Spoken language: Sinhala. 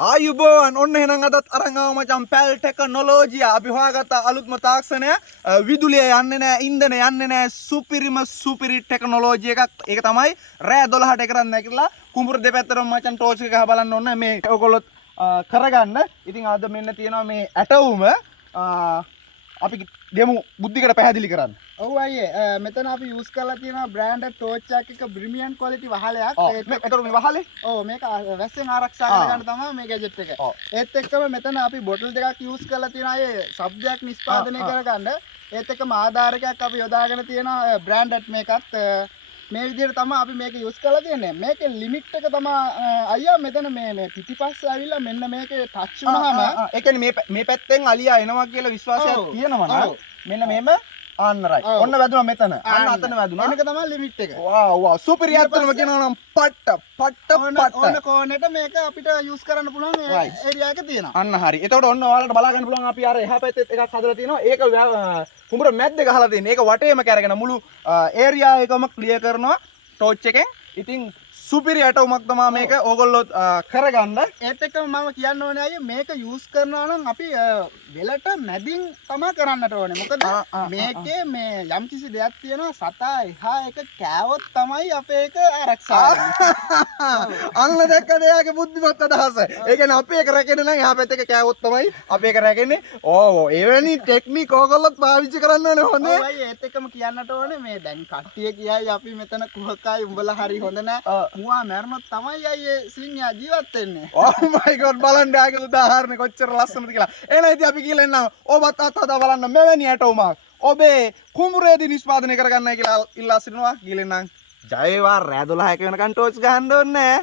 ආයුබෝවන් ඔන්න එහෙනම් අදත් අරන් ආව මචං පැල් ටෙක්නොලොජිය අපි හොයාගත්ත අලුත්ම තාක්ෂණය විදුලිය යන්නේ නැහැ ඉන්ධන යන්නේ නැහැ සුපිරි ටෙක්නොලොජි එකක් ඒක තමයි රෑ 12ට කරන් නැගිටලා කුඹුර දෙපැත්තටම මචං ටෝච් එක ගහ බලන්න ඕන මේ ඔයගොල්ලෝ කරගන්න ඉතින් අද මෙන්න තියෙනවා මේ ඇටවුම අපි දෙමු බුද්ධිකට පැහැදිලි කරන්න ඔව් අයියේ මෙතන අපි යූස් කරලා තියෙනවා බ්‍රෑන්ඩඩ් ටෝච් එකක ප්‍රීමියම් ක්වොලිටි වහලයක් ඒතර මේ වහලේ ඔව් මේක වැස්සෙන් ආරක්ෂා කරගන්න තමයි මේ ගැජට් එක. ඒත් එක්කම මෙතන අපි බොටල් දෙකක් යූස් කරලා තියෙනවා අයියේ ශබ්දයක් නිෂ්පාදනය කරගන්න. ඒත් එක්කම ආධාරකයක් අපි යොදාගෙන තියෙනවා බ්‍රෑන්ඩඩ් මේකත් මේ විදිහට තමයි අපි මේක යූස් කරලා තියෙන්නේ. මේකේ ලිමිට් එක තමයි අයියා මෙතන මේ පිටිපස්සේ ආවිල්ලා මෙන්න මේකේ ටච් වුණාම ඒ කියන්නේ මේ පැත්තෙන් අලියා එනවා කියලා විශ්වාසයක් තියෙනවා නේද? මෙන්න මෙහෙම අන්න රයිට්. ඔන්න වැදුනා මෙතන. අන්න අතන වැදුනා. මේක තමයි ලිමිට් එක. වාව් සුපිරි අත්තරම කියනවා නම් පට්ට ඕන කෝනෙට මේක අපිට යූස් කරන්න පුළුවන් ඒරියා එක තියෙනවා. අන්න හරි. එතකොට ඔන්න ඔයාලට බලා ගන්න පුළුවන් අපි අර එහා පැත්තේ එකක් හදලා තියෙනවා. ඒක කුඹුර මැද්දේ ගහලා තියෙන්නේ. ඒක වටේම කරගෙන මුළු ඒරියා එකම ක්ලියර් කරනවා ටෝච් එකෙන්. ඉතින් සුපිරි ඇටවුමක් තමයි මේක ඕගොල්ලෝ කරගන්න. ඒත් එක්කම මම කියන්න ඕනේ අයියේ මේක යූස් කරනවා නම් අපි වෙලට මැදින් තමයි කරන්නට ඕනේ. මොකද මේකේ මේ යම්කිසි දෙයක් තියෙනවා සතා එහා එක කෑවොත් තමයි අපේ එක ආරක්ෂා වෙන්නේ. අන්න දැක්කද එයාගේ බුද්ධිමත් අදහස. ඒ කියන්නේ අපේ එක රැකෙන්න නම් එහා පැත්තේ කෑවොත් තමයි අපේ එක රැකෙන්නේ. ඕ එවැනි ටෙක්නික් ඕගොල්ලොත් පාවිච්චි කරන්න ඕනේ හොඳේ. ඔව් අයියේ ඒත් එක්කම කියන්නට ඕනේ මේ දැන් කට්ටිය කියයි අපි මෙතන කුහකයි උඹලා හරි හොඳ නැහැ. මුවා මැරුණොත් තමයි අයියේ සිංහයා ජීවත් වෙන්නේ. Oh my god බලන්න ආගේ උදාහරණ කොච්චර ලස්සනද කියලා. එහෙනම් ඉතින් අපි කියලා එන්නම්. ඔබත් අත්හදා බලන්න මෙවැනි ඇටවුමක්. ඔබේ කුඹුරේදී නිෂ්පාදනය කරගන්නයි කියලා ඉල්ලා සිටිනවා. ගිලෙන්නම්. ජය වේවා රෑ 12ක වෙනකන් ටෝච් ගහන්න ඕනේ.